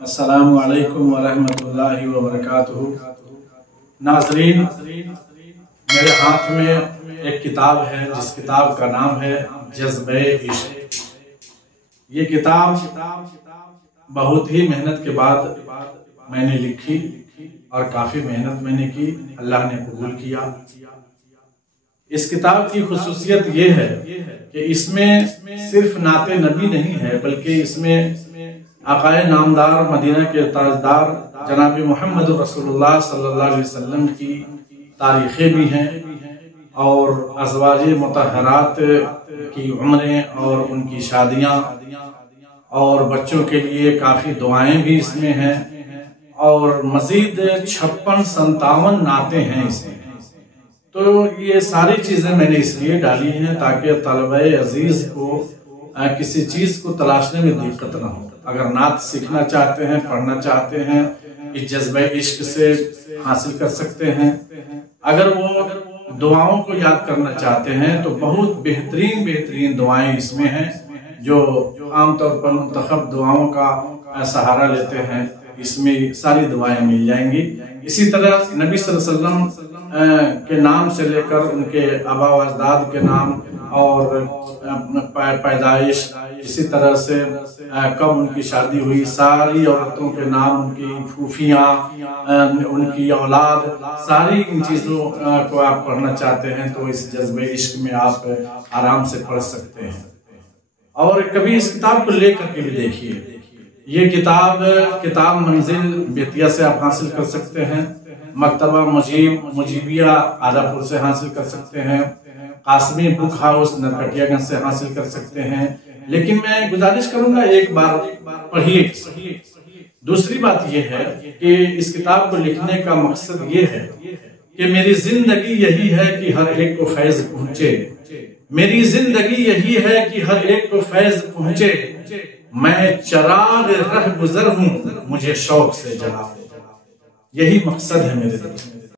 अस्सलामु अलैकुम वरहमतुल्लाहि वबरकातुहू। नाज़रीन, मेरे हाथ में एक किताब है जिस किताब का नाम है जज़्बे-ए-इश्क। ये किताब बहुत ही मेहनत के बाद मैंने लिखी और काफ़ी मेहनत मैंने की, अल्लाह ने कबूल किया। इस किताब की खुसूसियत ये है कि इसमें सिर्फ नाते नबी नहीं है, बल्कि इसमें आकाए नामदार मदीना के ताजदार जनाब मोहम्मद रसूलुल्लाह सल्लल्लाहु अलैहि वसल्लम की तारीखें भी हैं और अज़वाजे मुतहरात की उम्रें और उनकी शादियां और बच्चों के लिए काफ़ी दुआएं भी इसमें हैं और मज़ीद 56-57 नाते हैं इसमें। तो ये सारी चीज़ें मैंने इसलिए डाली हैं ताकि तलबे अजीज़ को किसी चीज़ को तलाशने में दिक्कत ना हो। अगर नात सीखना चाहते हैं, पढ़ना चाहते हैं, इस जज्बे इश्क से हासिल कर सकते हैं। अगर वो दुआओं को याद करना चाहते हैं तो बहुत बेहतरीन दुआएं इसमें हैं जो आमतौर पर मुंतखब दुआओं का सहारा लेते हैं। इसमें सारी दुआएं मिल जाएंगी। इसी तरह नबी सल्लल्लाहु अलैहि वसल्लम के नाम से लेकर उनके आबा व अजदाद के नाम और पैदाइश, इसी तरह से कब उनकी शादी हुई, सारी औरतों के नाम, उनकी फूफियाँ, उनकी औलाद, सारी इन चीज़ों को आप पढ़ना चाहते हैं तो इस जज्बे इश्क में आप आराम से पढ़ सकते हैं। और कभी इस किताब को लेकर के भी देखिए। ये किताब मंजिल बेतिया से आप हासिल कर सकते हैं, मकतबा मुजीबिया आदापुर से हासिल कर सकते हैं, कासमी बुक हाउस नरकटियागंज से हासिल कर सकते हैं। लेकिन मैं गुजारिश करूंगा एक बार पढ़िए। दूसरी बात यह है कि इस किताब को लिखने का मकसद ये है कि मेरी जिंदगी यही है कि हर एक को फैज पहुंचे। मेरी जिंदगी यही है कि हर एक को फैज पहुंचे। मैं चराग रह गुजर हूं, मुझे शौक से जला। यही मकसद है मेरे दिल में।